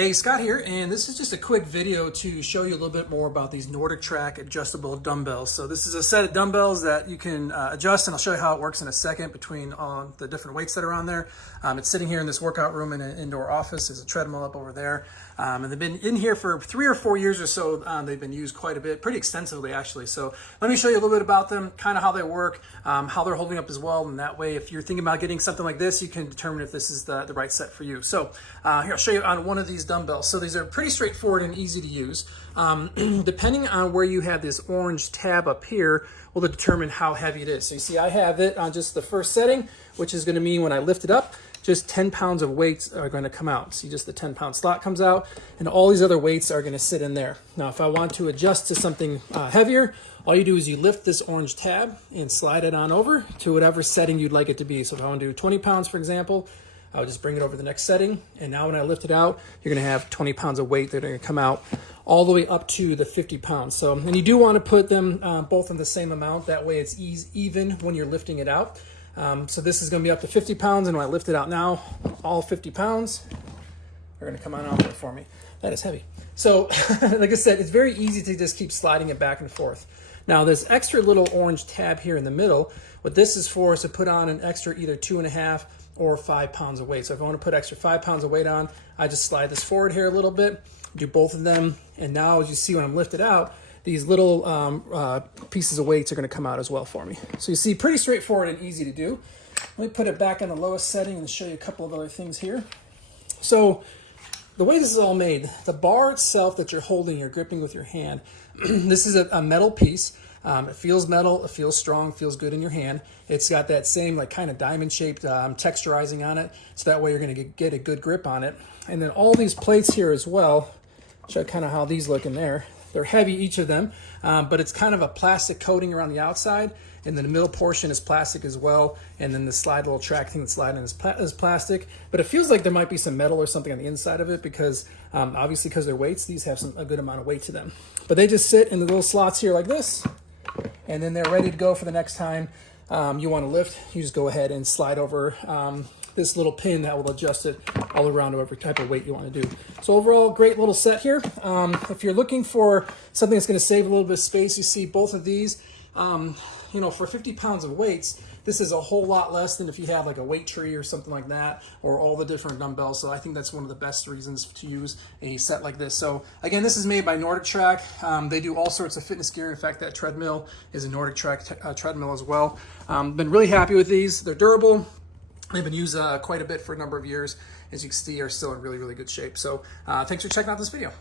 Hey, Scott here, and this is just a quick video to show you a little bit more about these Nordic Track adjustable dumbbells. So this is a set of dumbbells that you can adjust, and I'll show you how it works in a second between the different weights that are on there. It's sitting here in this workout room in an indoor office. There's a treadmill up over there, and they've been in here for 3 or 4 years or so. They've been used quite a bit, pretty extensively actually. So let me show you a little bit about them, kind of how they work, how they're holding up as well, and that way if you're thinking about getting something like this, you can determine if this is the right set for you. So here, I'll show you on one of these dumbbells. So these are pretty straightforward and easy to use. Depending on where you have this orange tab up here will determine how heavy it is. So you see I have it on just the first setting, which is going to mean when I lift it up, just 10 pounds of weights are going to come out. See, just the 10-pound slot comes out, and all these other weights are going to sit in there. Now, if I want to adjust to something heavier, all you do is you lift this orange tab and slide it on over to whatever setting you'd like it to be. So if I want to do 20 pounds, for example, I would just bring it over to the next setting, and now when I lift it out, you're going to have 20 pounds of weight that are going to come out all the way up to the 50 pounds. So, and you do want to put them both in the same amount. That way it's even when you're lifting it out. So this is going to be up to 50 pounds, and when I lift it out now, all 50 pounds are going to come on out there for me. That is heavy. So, like I said, it's very easy to just keep sliding it back and forth. Now, this extra little orange tab here in the middle, what this is for is to put on an extra either 2.5 or 5 pounds of weight. So if I want to put extra 5 pounds of weight on, I just slide this forward here a little bit, do both of them, and now as you see when I'm lifted out, these little pieces of weights are going to come out as well for me. So you see, pretty straightforward and easy to do. Let me put it back on the lowest setting and show you a couple of other things here. So the way this is all made, the bar itself that you're holding, you're gripping with your hand, this is a metal piece. It feels metal, it feels strong, feels good in your hand. It's got that same like kind of diamond shaped texturizing on it, so that way you're going to get a good grip on it. And then all these plates here as well, show kind of how these look in there. They're heavy, each of them, but it's kind of a plastic coating around the outside, and then the middle portion is plastic as well, and then the little track thing that's sliding is plastic. But it feels like there might be some metal or something on the inside of it because obviously because they're weights, these have a good amount of weight to them. But they just sit in the little slots here like this, and then they're ready to go for the next time you want to lift. You just go ahead and slide over this little pin that will adjust it all around to every type of weight you want to do. So overall, great little set here. If you're looking for something that's going to save a little bit of space, you see both of these, for 50 pounds of weights, this is a whole lot less than if you have like a weight tree or something like that, or all the different dumbbells. So I think that's one of the best reasons to use a set like this. So again, this is made by Nordic Track. They do all sorts of fitness gear. In fact, that treadmill is a Nordic Track treadmill as well. Been really happy with these. They're durable. They've been used quite a bit for a number of years. As you can see, are still in really, really good shape. So thanks for checking out this video.